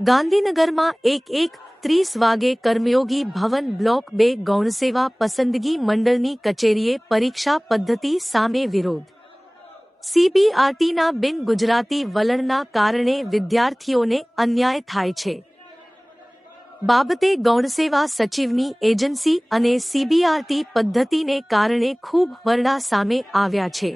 ગાંધીનગરમાં 1:30 વાગે કર્મયોગી ભવન બ્લોક 2 ગૌણસેવા પસંદગી મંડળની કચેરીએ પરીક્ષા પદ્ધતિ સામે વિરોધ. સીબીઆરટીના બિન ગુજરાતી વલણના કારણે વિદ્યાર્થીઓને અન્યાય થાય છે. બાબતે ગૌણસેવા સચિવની એજન્સી અને સીબીઆરટી પદ્ધતિને કારણે ખૂબ વરણા સામે આવ્યા છે.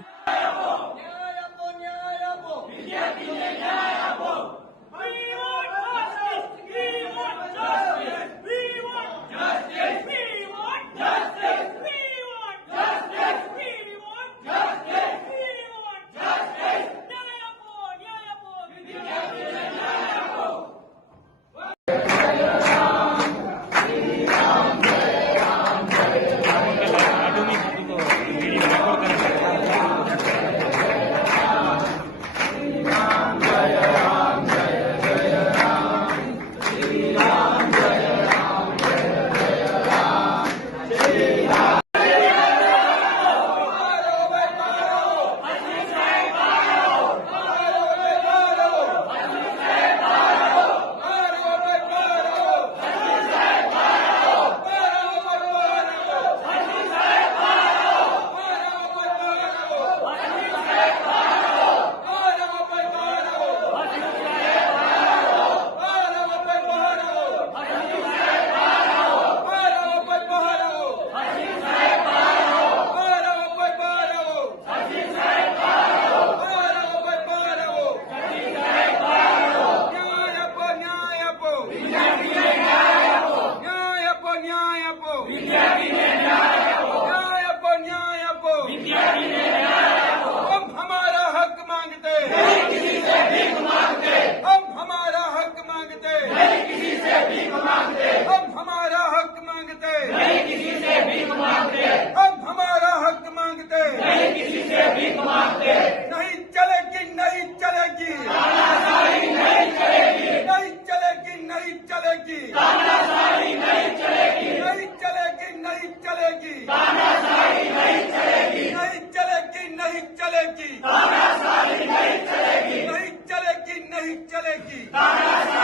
नहीं चलेगी।